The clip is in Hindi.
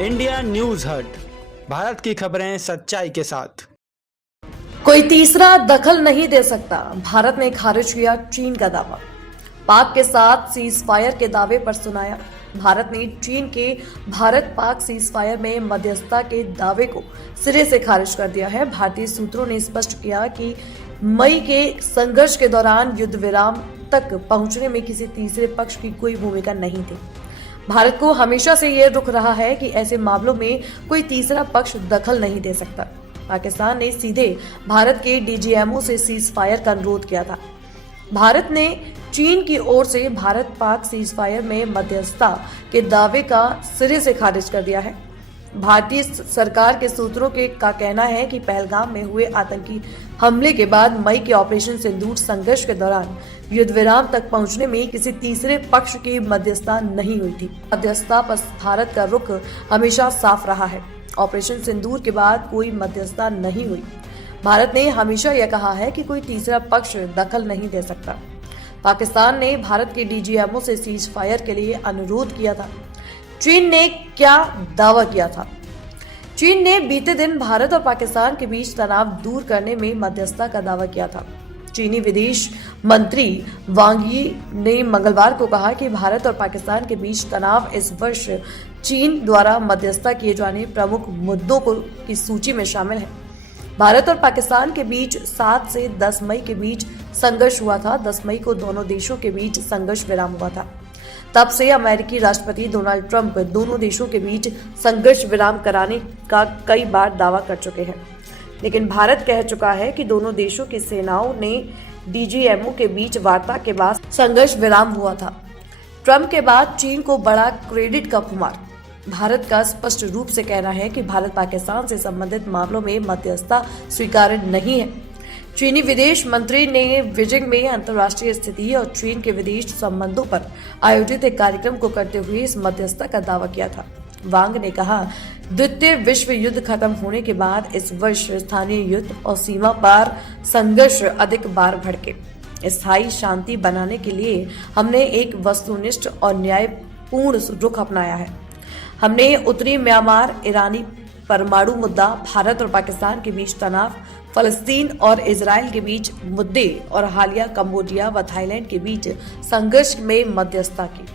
इंडिया न्यूज हट, भारत की खबरें सच्चाई के साथ। कोई तीसरा दखल नहीं दे सकता, भारत ने खारिज किया चीन का दावा। पाक के साथ सीज फायर के दावे पर सुनाया। भारत ने चीन के भारत पाक सीज फायर में मध्यस्थता के दावे को सिरे से खारिज कर दिया है। भारतीय सूत्रों ने स्पष्ट किया कि मई के संघर्ष के दौरान युद्ध विराम तक पहुंचने में किसी तीसरे पक्ष की कोई भूमिका नहीं थी। भारत को हमेशा से यह रुख रहा है कि ऐसे मामलों में कोई तीसरा पक्ष दखल नहीं दे सकता। पाकिस्तान ने सीधे भारत के डीजीएमओ से सीज फायर का अनुरोध किया था। भारत ने चीन की ओर से भारत पाक सीज फायर में मध्यस्थता के दावे का सिरे से खारिज कर दिया है। भारतीय सरकार के सूत्रों का कहना है कि पहलगाम में हुए आतंकी हमले के बाद मई के ऑपरेशन सिंदूर संघर्ष के दौरान युद्ध विराम तक पहुंचने में किसी तीसरे पक्ष की मध्यस्थता नहीं हुई थी। मध्यस्थता पर भारत का रुख हमेशा साफ रहा है। ऑपरेशन सिंदूर के बाद कोई मध्यस्थता नहीं हुई। भारत ने हमेशा यह कहा है कि कोई तीसरा पक्ष दखल नहीं दे सकता। पाकिस्तान ने भारत के डीजीएमओ से सीज फायर के लिए अनुरोध किया था। चीन ने क्या दावा किया था? चीन ने बीते दिन भारत और पाकिस्तान के बीच तनाव दूर करने में मध्यस्थता का दावा किया था। चीनी विदेश मंत्री वांग यी ने मंगलवार को कहा कि भारत और पाकिस्तान के बीच तनाव इस वर्ष चीन द्वारा मध्यस्थता किए जाने प्रमुख मुद्दों की सूची में शामिल है। भारत और पाकिस्तान के बीच 7 से 10 मई के बीच संघर्ष हुआ था। 10 मई को दोनों देशों के बीच संघर्ष विराम हुआ था। तब से अमेरिकी राष्ट्रपति डोनाल्ड ट्रंप दोनों देशों के बीच संघर्ष विराम कराने का कई बार दावा कर चुके हैं, लेकिन भारत कह चुका है कि दोनों देशों की सेनाओं ने डीजीएमओ के बीच वार्ता के बाद संघर्ष विराम हुआ था। ट्रंप के बाद चीन को बड़ा क्रेडिट का खुमार। भारत का स्पष्ट रूप से कहना है कि भारत पाकिस्तान से संबंधित मामलों में मध्यस्थता स्वीकार्य नहीं है। चीनी विदेश मंत्री ने बीजिंग में अंतर्राष्ट्रीय स्थिति और चीन के विदेश संबंधों पर आयोजित एक कार्यक्रम को करते हुए इस मध्यस्थता का दावा किया था। वांग ने कहा, द्वितीय विश्व युद्ध खत्म होने के बाद इस वर्ष स्थानीय युद्ध और सीमा पार संघर्ष अधिक बार भड़के। स्थायी शांति बनाने के लिए हमने एक वस्तुनिष्ठ और न्यायपूर्ण रुख अपनाया है। हमने उत्तरी म्यांमार, ईरानी परमाणु मुद्दा, भारत और पाकिस्तान के बीच तनाव, फलस्तीन और इजराइल के बीच मुद्दे और हालिया कंबोडिया व थाईलैंड के बीच संघर्ष में मध्यस्थता की।